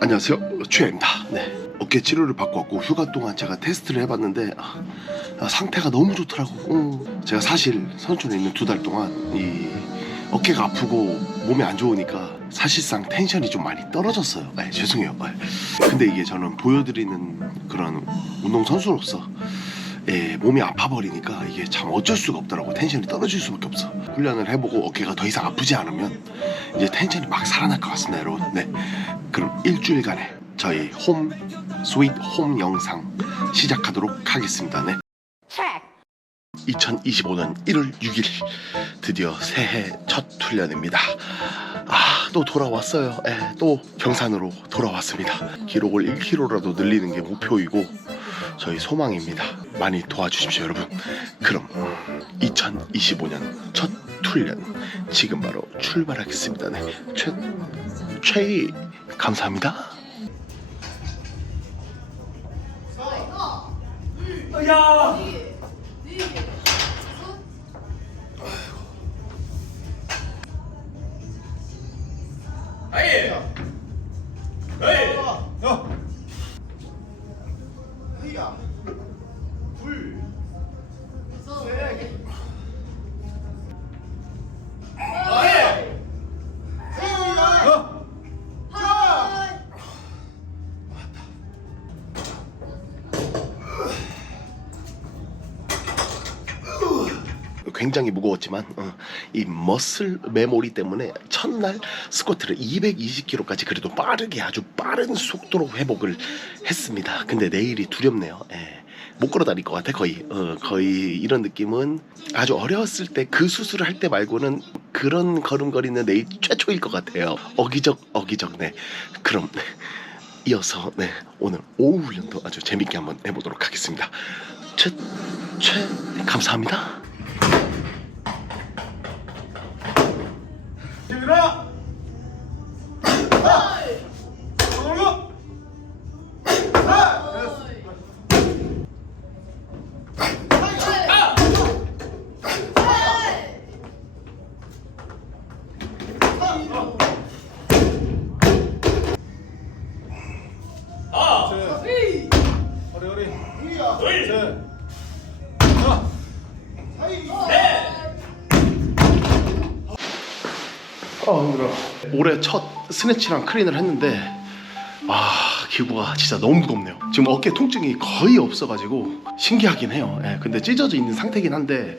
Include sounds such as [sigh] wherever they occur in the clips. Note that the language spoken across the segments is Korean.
안녕하세요. 최입니다. 네. 어깨 치료를 받고 왔고 휴가 동안 제가 테스트를 해봤는데 아, 아, 상태가 너무 좋더라고. 어. 제가 사실 선촌에 있는 두 달 동안 이 어깨가 아프고 몸이 안 좋으니까 사실상 텐션이 좀 많이 떨어졌어요. 네, 죄송해요. 네. 근데 이게 저는 보여드리는 그런 운동선수로서 예, 몸이 아파버리니까 이게 참 어쩔 수가 없더라고. 텐션이 떨어질 수밖에 없어. 훈련을 해보고 어깨가 더 이상 아프지 않으면 이제 텐션이 막 살아날 것 같습니다 여러분. 네. 그럼 일주일간의 저희 홈 스윗 홈 영상 시작하도록 하겠습니다. 네. 2025년 1월 6일 드디어 새해 첫 훈련입니다. 아 또 돌아왔어요. 예, 또 경산으로 돌아왔습니다. 기록을 1kg라도 늘리는 게 목표이고 저희 소망입니다. 많이 도와주십시오, 여러분. 그럼 2025년 첫 훈련 지금 바로 출발하겠습니다. 네, 최최 감사합니다. 굉장히 무거웠지만 어, 이 머슬 메모리 때문에 첫날 스쿼트를 220kg까지 그래도 빠르게 아주 빠른 속도로 회복을 했습니다. 근데 내일이 두렵네요. 예. 못 걸어 다닐 것 같아 거의 어, 거의 이런 느낌은 아주 어렸을 때 그 수술을 할 때 말고는 그런 걸음걸이는 내일 최초일 것 같아요 어기적 어기적 네 그럼 네. 이어서 네 오늘 오후 훈련도 아주 재밌게 한번 해보도록 하겠습니다 최 최 감사합니다 일 아 힘들어 올해 첫 스네치랑 클린을 했는데 아 기구가 진짜 너무 무겁네요. 지금 어깨 통증이 거의 없어가지고 신기하긴 해요. 예, 근데 찢어져 있는 상태긴 한데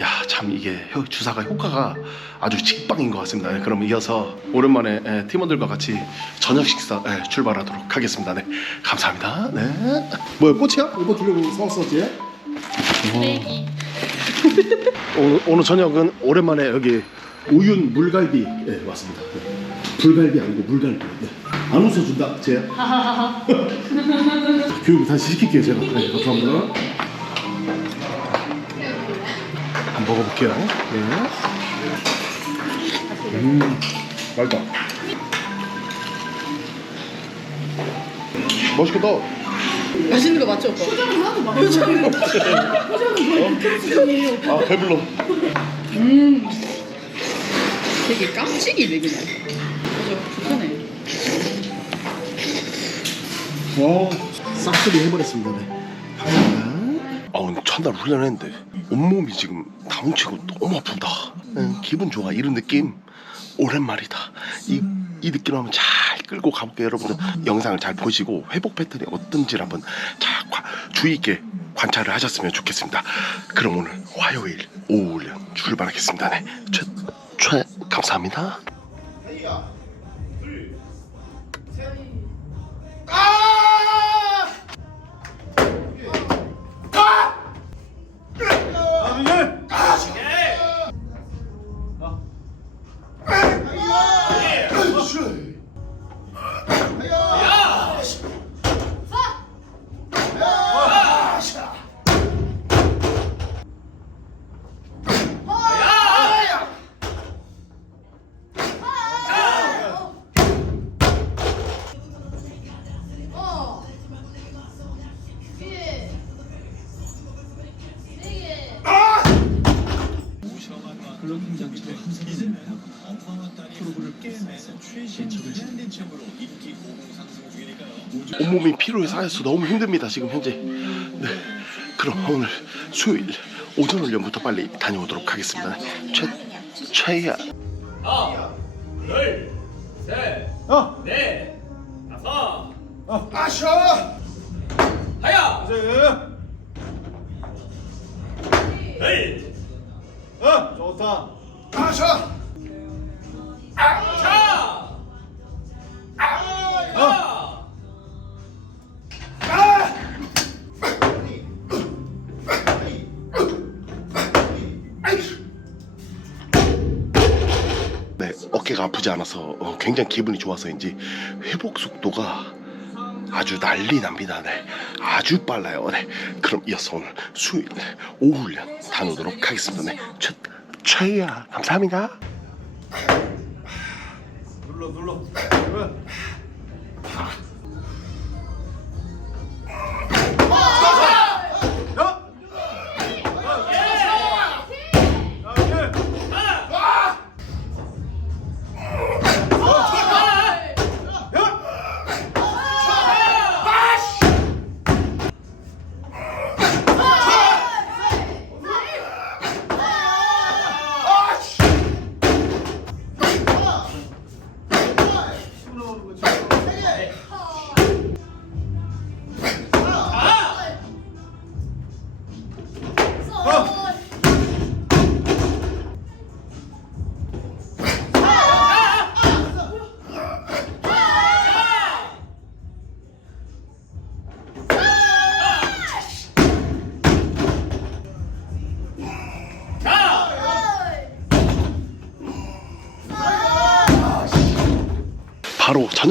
야 참 이게 효- 주사가 효과가 아주 직방인 것 같습니다. 예, 그럼 이어서 오랜만에 예, 팀원들과 같이 저녁 식사 예, 출발하도록 하겠습니다. 네 감사합니다. 네. 뭐야 꽃이야? 이거 주려고 사왔었지? 쓰레기. 오늘, 오늘 저녁은 오랜만에 여기 우윤 물갈비 예, 왔습니다. 네. 불갈비 아니고 물갈비. 네. 안 웃어준다, 쟤야. [laughs] 교육 다시 시킬게요, 제가. 네, 감사합니다. 한번 먹어볼게요. 네. 음, 맛있다. 맛있겠다. 맛있는 거 맞죠, 오빠? 표정은 하나도 막 표정은 표정은 거의 극혐이에요. 아, 배불러. 음. 되게 깜찍이 되긴 해. 맞아, 불편해. 와, 싹쓸이 해버렸습니다. 네. 아, 오늘 첫날 훈련했는데 온몸이 지금 다 뭉치고 너무 아프다. 응, 기분 좋아. 이런 느낌 오랜만이다. 이, 이 느낌 한번 잘 끌고 가볼게요, 여러분들. 영상을 잘 보시고 회복 패턴이 어떤지 한번 잘 과- 주의 있게 관찰을 하셨으면 좋겠습니다. 그럼 오늘 화요일 오후 훈련 출발하겠습니다. 네, 최, 최 감사합니다. 아! 아! 온몸이 피로에 쌓여서 너무 힘듭니다 지금 현재 네 그럼 오늘 수요일 오전 훈련부터 빨리 다녀오도록 하겠습니다 최 최야 하나, 둘, 셋, 어. 넷, 다섯, 어. 아셔 하야, 이제. 둘, 어. 좋다. 아셔 아프지 않아서 어, 굉장히 기분이 좋아서인지 회복 속도가 아주 난리 납니다. 네, 아주 빨라요. 네, 그럼 이어서 오늘 수요일 오후 훈련 다녀오도록 하겠습니다. 네, 최 최야 감사합니다. 눌러 눌러.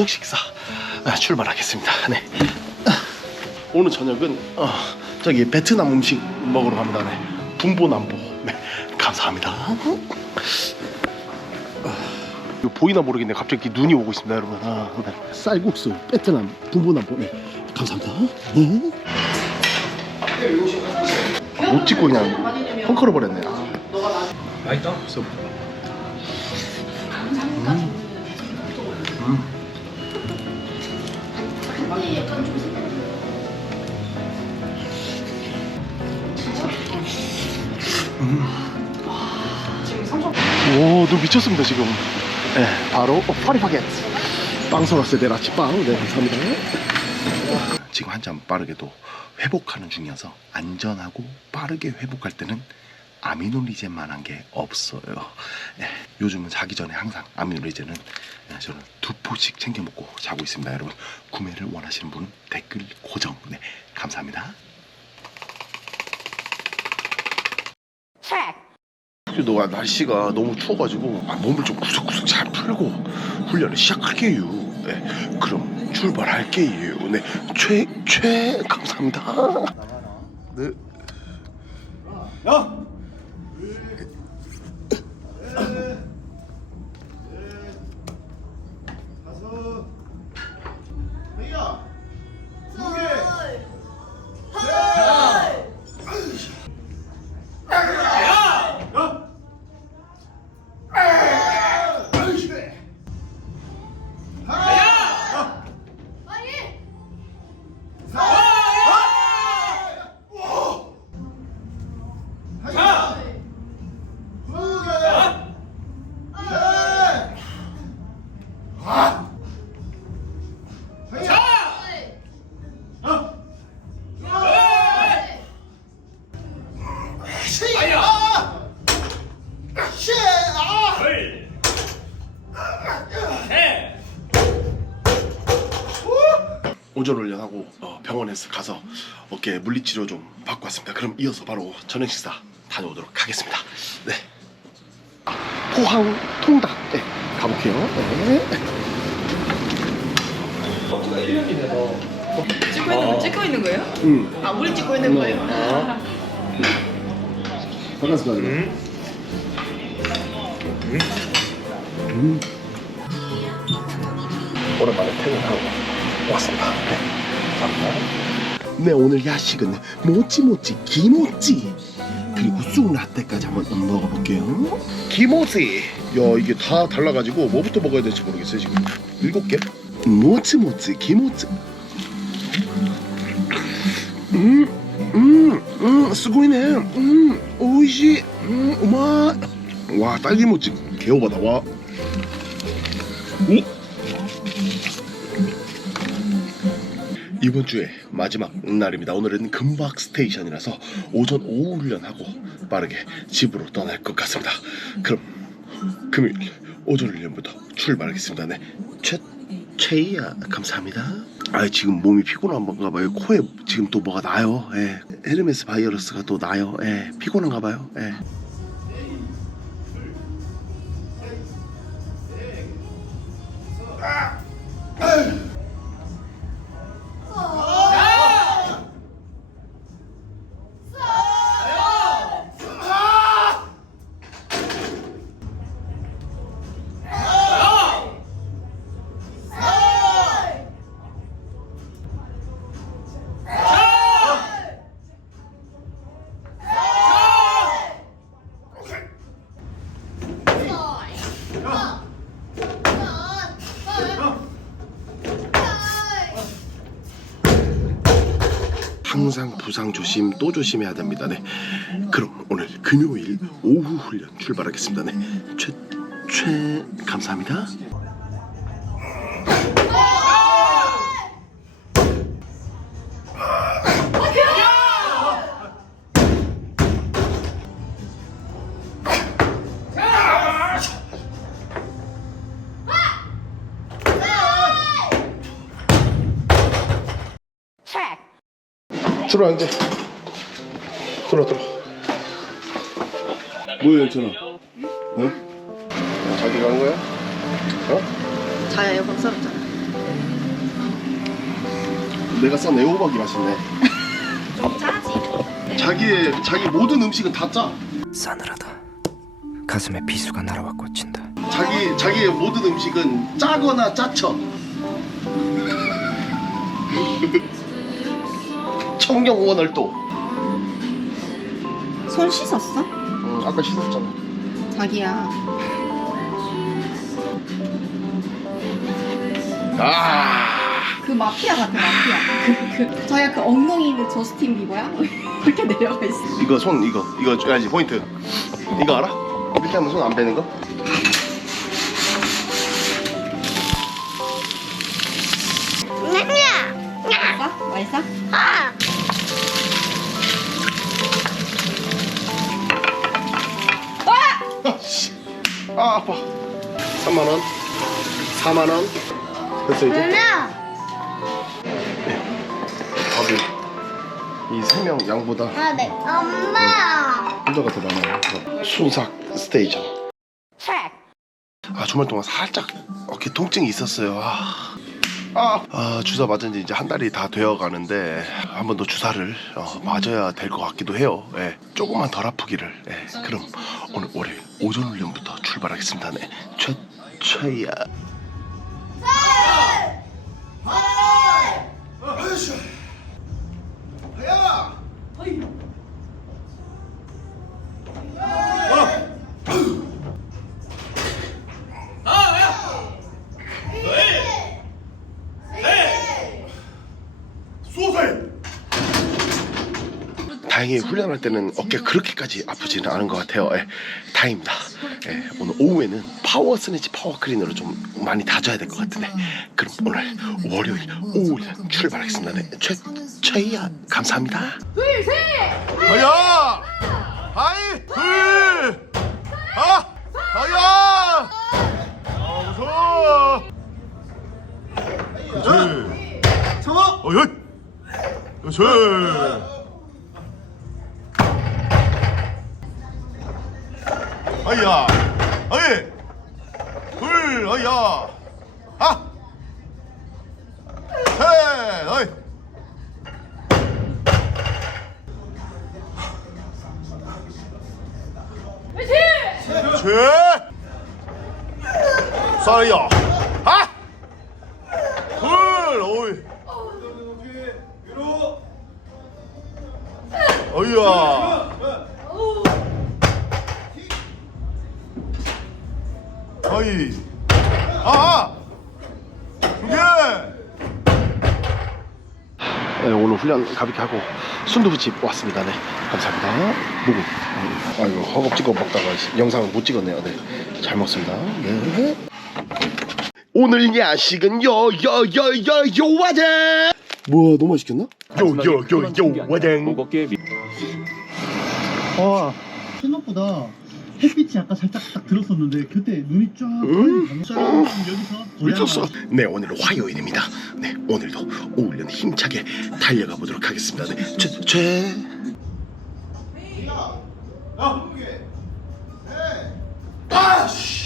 저녁 식사 아, 출발하겠습니다. 네. 아, 오늘 저녁은 어, 저기 베트남 음식 먹으러 갑니다. 네. 분보남보. 네. 감사합니다. 아, 이거 보이나 모르겠네. 갑자기 눈이 오고 있습니다, 여러분. 아, 네. 쌀국수 베트남 분보남보. 네. 감사합니다. 네. 아, 못 찍고 그냥 펑크러 버렸네. 아. 맛있다. 그래서 오, 눈 미쳤습니다 지금. 네, 바로 어, 파리바게트 빵소라스 데라치빵. 네, 감사합니다. 지금 한잔 빠르게도 회복하는 중이어서 안전하고 빠르게 회복할 때는 아미노리젠만한 게 없어요. 네, 요즘은 자기 전에 항상 아미노리젠은 네, 저는 두 포씩 챙겨 먹고 자고 있습니다, 여러분. 구매를 원하시는 분은 댓글 고정. 네, 감사합니다. 너가 날씨가 너무 추워가지고 아, 몸을 좀 구석구석 잘 풀고 훈련을 시작할게요. 네, 그럼 출발할게요. 네, 최, 최, 감사합니다. 네. 야. 다섯. 회야. 오전 훈련하고 어, 병원에 서 가서 어깨 물리치료 좀 받고 왔습니다. 그럼 이어서 바로 저녁 식사 다녀오도록 하겠습니다. 네. 포항 통닭 네, 가볼게요. 네. 찍고 있는 거 찍고 있는 거예요? 음. 아 우리 찍고 있는 거예요? 반갑습니다. 음. 오랜만에 퇴근하고 왔습니다. 네, 감사합니다. 네, 오늘 야식은 모찌모찌 기모찌 그리고 쑥라떼까지 한번 먹어볼게요. 기모찌. 야 이게 다 달라가지고 뭐부터 먹어야 될지 모르겠어요 지금. 일곱 개. 모찌모찌 기모찌. 음, 음, 음, 쓰고이네. 음, 오이시. 음, 우마. 와, 딸기 모찌 개오바다. 와. 오. 이번 주에 마지막 날입니다. 오늘은 금박 스테이션이라서 오전 오후 훈련하고 빠르게 집으로 떠날 것 같습니다. 그럼 금요일 오전 훈련부터 출발하겠습니다. 네, 최 최이야 감사합니다. 아 지금 몸이 피곤한 건가 봐요. 코에 지금 또 뭐가 나요. 예. 헤르메스 바이러스가 또 나요. 예. 피곤한가 봐요. 예. 부상 조심 또 조심해야 됩니다. 네. 그럼 오늘 금요일 오후 훈련 출발하겠습니다. 네. 최, 최 감사합니다. 들어와 이제 들어와 들어와 뭐야 연천아 응? 자기 간 거야? 어? 자야요 박사였잖아. 내가 싼 애호박이 맛있네 좀 짜지. 자기의 자기 모든 음식은 다 짜. 싸늘하다. 가슴에 비수가 날아와 꽂힌다. 자기 자기의 모든 음식은 짜거나 짜쳐. 청경 원얼도. 손 씻었어? 응, 아까 씻었잖아. 자기야. 아, 그 마피아 같아 마피아. 그, 그 자기가 그 엉덩이 있는 저스틴 비버야? [laughs] 이렇게 내려가 있어. 이거 손 이거 이거 줘야지 포인트. 이거 알아? 이렇게 하면 손 안 빼는 거? 3만 원, 4만 원. 됐어 이제. 밥이 이세 명 양보다 아, 네. 엄마! 혼자가 더 많아요. 순삭 스테이션. 아 주말 동안 살짝 어깨 통증이 있었어요. 아, 아, 아, 주사 맞은 지 이제 한 달이 다 되어 가는데 한 번 더 주사를 어, 맞아야 될 것 같기도 해요. 예, 조금만 덜 아프기를. 예, 그럼 오늘 월요일 오전 훈련부터 출발하겠습니다. 네, 최 최야. 야! 소세! 다행히 훈련할 때는 어깨 그렇게까지 아프지는 않은 것 같아요. 예, 다행입니다. 예, 오늘 오후에는 파워 스네치 파워 클리너로 좀 많이 다져야 될 것 같은데 그럼 오늘 월요일 오후 훈련 출발하겠습니다. 네, 최 최야 감사합니다. 하야! 하이! 둘! 아! 하야! 아, 무서워! 그렇지! 참아! 어이! 그렇지! 쌀이야! 아! 둘! 오이! 어이야! 아이! 아! 두 개! 네, 오늘 훈련 가볍게 하고 순두부집 왔습니다. 네, 감사합니다. 무구. 아이고 허겁지겁 먹다가 영상을 못 찍었네요. 네, 잘 먹습니다. 네. 오늘 야식은 요요요요요 와장. 뭐야 너무 맛있겠나? 요요요요 와장. 와. 생각보다 햇빛이 아까 살짝 딱 들었었는데 그때 눈이 쫙 음. 쫙 여기서 미쳤어. 네, 오늘은 화요일입니다. 네, 오늘도 오후련 힘차게 달려가 보도록 하겠습니다. 네, 최, 최. 빠지면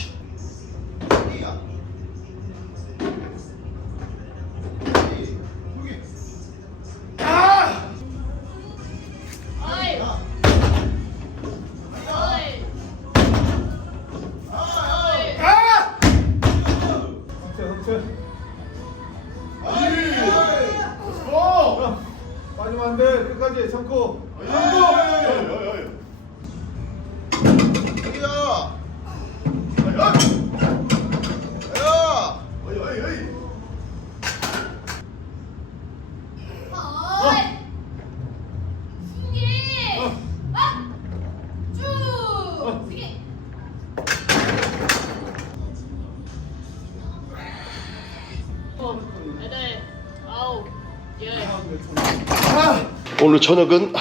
오늘 저녁은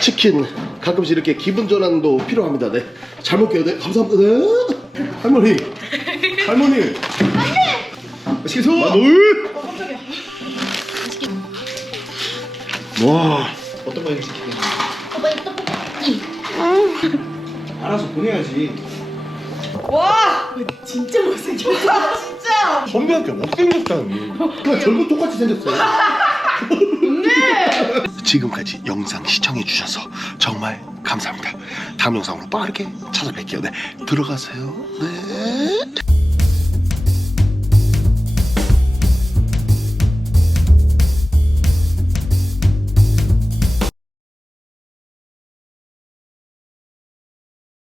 치킨 가끔씩 이렇게 기분 전환도 필요합니다. 네, 잘 먹게요. 네, 감사합니다. 네. 할머니, 할머니. 맛있게 소. 마늘. 와. 어떤 거 해줄게 오빠 이 떡볶이. 알아서 보내야지 와 진짜 못생겼다 진짜 선배한테 못생겼다니. 그냥 절구 똑같이 생겼어요. [laughs] 지금까지 영상 시청해 주셔서 정말 감사합니다. 다음 영상으로 빠르게 찾아뵐게요. 네, 들어가세요. 네.